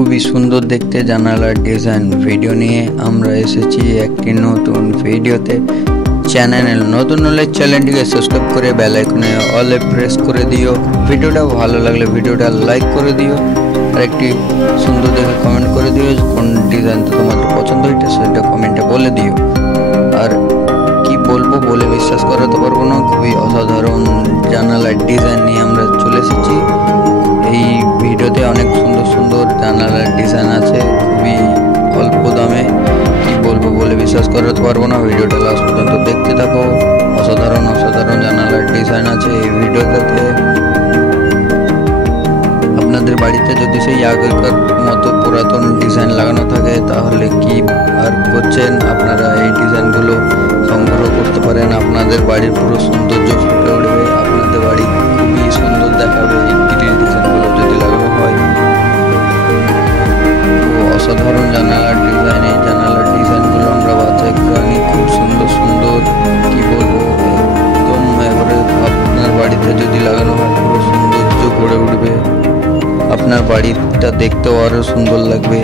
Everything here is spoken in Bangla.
খুবই সুন্দর দেখতে জানালার ডিজাইন ভিডিও নিয়ে আমরা এসেছি একটি নতুন ভিডিওতে। চ্যানেলে নতুন হলে চ্যানেলটিকে সাবস্ক্রাইব করে বেল আইকনে অলে প্রেস করে দিও। ভিডিওটা ভালো লাগলে ভিডিওটা লাইক করে দিও আর একটি সুন্দর দেখে কমেন্ট করে দিও কোন ডিজাইনটা তোমাদের পছন্দ হয়েছে সেটা কমেন্টে বলে দিও। আর কি বলবো বলে বিশ্বাস করাতে পারবো না, খুবই অসাধারণ জানালার ডিজাইন নিয়ে আমরা চলে এসেছি। এই ভিডিওতে অনেক সুন্দর সুন্দর জানালার ডিজাইন আছে খুবই অল্প দামে, কি বলবো বলে বিশ্বাস করাতে পারবো না। ভিডিওটা লাস্ট পর্যন্ত দেখতে থাকো। অসাধারণ অসাধারণ জানালার ডিজাইন আছে এই ভিডিওটাতে। আপনাদের বাড়িতে যদি সেই আগেকার মতো পুরাতন ডিজাইন লাগানো থাকে তাহলে কি আর করছেন, আপনারা এই ডিজাইনগুলো সংগ্রহ করতে পারেন। আপনাদের বাড়ির পুরো সৌন্দর্য ফুটে উঠবে, আপনাদের বাড়ি খুবই সুন্দর দেখাবে এই গ্রিল ডিজাইনগুলো যদি লাগানো হয়। অসাধারণ জানালার ডিজাইন, এই জানালার ডিজাইনগুলো আমরা বাছাই করে আনি, খুব সুন্দর সুন্দর, কি বলবো একদম এবারে আপনার বাড়িতে যদি লাগানো হয় পুরো সৌন্দর্য গড়ে উঠবে, আপনার বাড়িটা দেখতেও আরও সুন্দর লাগবে।